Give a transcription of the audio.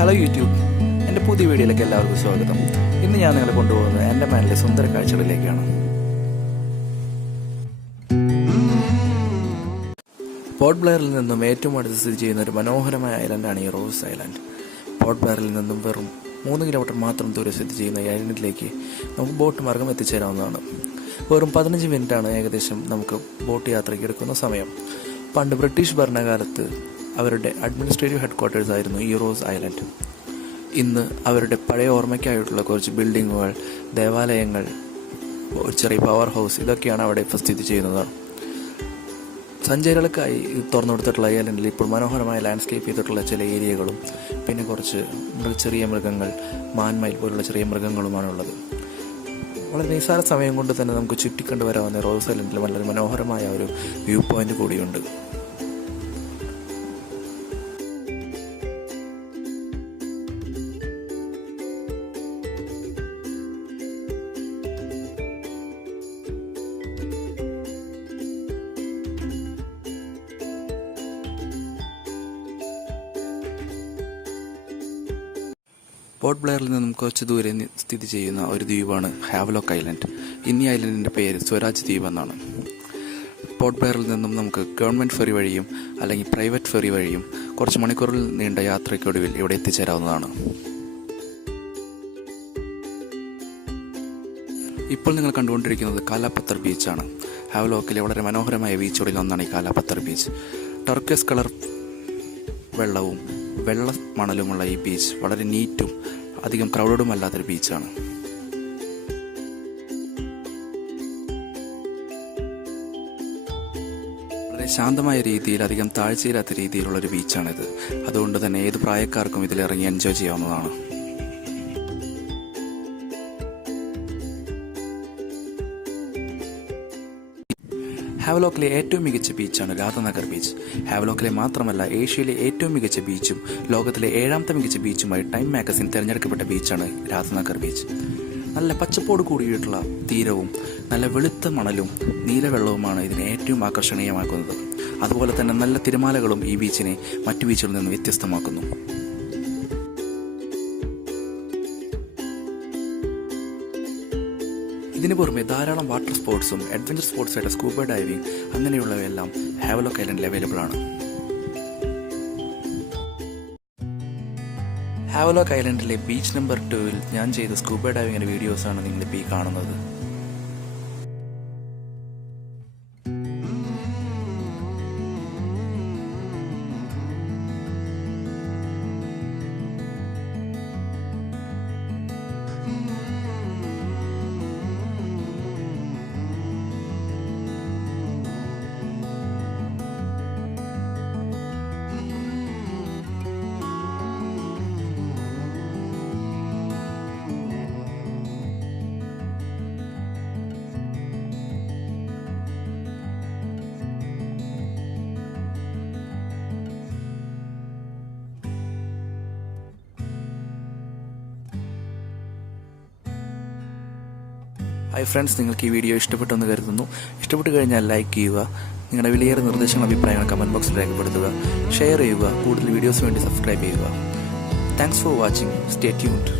Hello YouTube, എൻ്റെ പുതിയ വീഡിയോയിലേക്ക് എല്ലാവർക്കും സ്വാഗതം. ഇന്ന് ഞാൻ നിങ്ങളെ കൊണ്ടുപോകുന്നത് ആൻഡമാനിലെ സുന്ദര കാഴ്ചകളിലേക്കാണ്. പോർട്ട് ബ്ലെയറിൽ നിന്നും ഏറ്റവും അടുത്ത് സ്ഥിതി ചെയ്യുന്ന ഒരു മനോഹരമായ ഐലൻഡാണ് ഈ റോസ് ഐലൻഡ്. പോർട്ട് ബ്ലെയറിൽ നിന്നും വെറും 3 കിലോമീറ്റർ മാത്രം ദൂരെ സ്ഥിതി ചെയ്യുന്ന ഈ ഐലൻഡിലേക്ക് നമുക്ക് ബോട്ട് മാർഗം എത്തിച്ചേരാവുന്നതാണ്. വെറും 15 മിനിറ്റാണ് ഏകദേശം നമുക്ക് ബോട്ട് യാത്രയ്ക്ക് എടുക്കുന്ന സമയം. പണ്ട് ബ്രിട്ടീഷ് ഭരണകാലത്ത് അവരുടെ അഡ്മിനിസ്ട്രേറ്റീവ് ഹെഡ്ക്വാർട്ടേഴ്സ് ആയിരുന്നു ഈ റോസ് ഐലൻഡ്. ഇന്ന് അവരുടെ പഴയ ഓർമ്മയ്ക്കായിട്ടുള്ള കുറച്ച് ബിൽഡിങ്ങുകൾ, ദേവാലയങ്ങൾ, ഒരു ചെറിയ പവർ ഹൗസ്, ഇതൊക്കെയാണ് അവിടെ ഇപ്പോൾ സ്ഥിതി ചെയ്യുന്നത്. സഞ്ചാരികൾക്കായി തുറന്നു കൊടുത്തിട്ടുള്ള ഐലൻഡിൽ ഇപ്പോൾ മനോഹരമായ ലാൻഡ്സ്കേപ്പ് ചെയ്തിട്ടുള്ള ചില ഏരിയകളും പിന്നെ കുറച്ച് ചെറിയ മൃഗങ്ങൾ, മാൻമയിൽ പോലുള്ള ചെറിയ മൃഗങ്ങളുമാണുള്ളത്. വളരെ നിസ്സാര സമയം കൊണ്ട് തന്നെ നമുക്ക് ചുറ്റിക്കണ്ടു വരാവുന്ന റോസ് ഐലൻഡിൽ വളരെ മനോഹരമായ ഒരു വ്യൂ പോയിന്റ് കൂടിയുണ്ട്. പോർട്ട് ബ്ലെയറിൽ നിന്നും കുറച്ച് ദൂരെ സ്ഥിതി ചെയ്യുന്ന ഒരു ദ്വീപാണ് ഹാവലോക്ക് ഐലൻഡ്. ഇന്നീ ഐലൻഡിൻ്റെ പേര് സ്വരാജ് ദ്വീപ് എന്നാണ്. പോർട്ട് ബ്ലെയറിൽ നിന്നും നമുക്ക് ഗവൺമെൻറ് ഫെറി വഴിയും അല്ലെങ്കിൽ പ്രൈവറ്റ് ഫെറി വഴിയും കുറച്ച് മണിക്കൂറിൽ നീണ്ട യാത്രയ്ക്കൊടുവിൽ ഇവിടെ എത്തിച്ചേരാവുന്നതാണ്. ഇപ്പോൾ നിങ്ങൾ കണ്ടുകൊണ്ടിരിക്കുന്നത് കാലാപത്തർ ബീച്ചാണ്. ഹാവലോക്കിലെ വളരെ മനോഹരമായ ബീച്ചുകളിൽ ഒന്നാണ് ഈ കാലാപത്തർ ബീച്ച്. ടർക്കസ് കളർ വെള്ളവും വെള്ള മണലുമുള്ള ഈ ബീച്ച് വളരെ നീറ്റും അധികം ക്രൗഡഡും അല്ലാത്തൊരു ബീച്ചാണ്. വളരെ ശാന്തമായ രീതിയിൽ, അധികം താഴ്ചയില്ലാത്ത രീതിയിലുള്ളൊരു ബീച്ചാണിത്. അതുകൊണ്ട് തന്നെ ഏത് പ്രായക്കാർക്കും ഇതിലിറങ്ങി എൻജോയ് ചെയ്യാവുന്നതാണ്. ഹാവലോക്കിലെ ഏറ്റവും മികച്ച ബീച്ചാണ് രാധനഗർ ബീച്ച്. ഹാവലോക്കിലെ മാത്രമല്ല, ഏഷ്യയിലെ ഏറ്റവും മികച്ച ബീച്ചും ലോകത്തിലെ 7ാമത്തെ മികച്ച ബീച്ചുമായി ടൈം മാഗസിൻ തിരഞ്ഞെടുക്കപ്പെട്ട ബീച്ചാണ് രാധനഗർ ബീച്ച്. നല്ല പച്ചപ്പോട് കൂടിയിട്ടുള്ള തീരവും നല്ല വെളുത്ത മണലും നീലവെള്ളവുമാണ് ഇതിനെ ഏറ്റവും ആകർഷണീയമാക്കുന്നത്. അതുപോലെ തന്നെ നല്ല തിരമാലകളും ഈ ബീച്ചിനെ മറ്റു ബീച്ചുകളിൽ നിന്ന് വ്യത്യസ്തമാക്കുന്നു. ഇതിനു പുറമെ ധാരാളം വാട്ടർ സ്പോർട്സും അഡ്വഞ്ചർ സ്പോർട്സായിട്ട് സ്കൂബ ഡൈവിംഗ് അങ്ങനെയുള്ളവയെല്ലാം ഹാവലോക്ക് ഐലൻഡിൽ അവൈലബിൾ ആണ്. ഹാവലോക്ക് ഐലൻഡിലെ ബീച്ച് നമ്പർ 2-ൽ ഞാൻ ചെയ്ത സ്കൂബ ഡൈവിങ്ങിന്റെ വീഡിയോസാണ് നിങ്ങളിപ്പോൾ ഈ കാണുന്നത്. ഹായ് ഫ്രണ്ട്സ്, നിങ്ങൾക്ക് ഈ വീഡിയോ ഇഷ്ടപ്പെട്ടെന്ന് കരുതുന്നു. ഇഷ്ടപ്പെട്ട് കഴിഞ്ഞാൽ ലൈക്ക് ചെയ്യുക. നിങ്ങളുടെ വിലയേറെ നിർദ്ദേശങ്ങൾ, അഭിപ്രായങ്ങൾ കമൻറ്റ് ബോക്സിൽ രേഖപ്പെടുത്തുക. ഷെയർ ചെയ്യുക. കൂടുതൽ വീഡിയോസ് വേണ്ടി സബ്സ്ക്രൈബ് ചെയ്യുക. Thanks for watching. Stay tuned.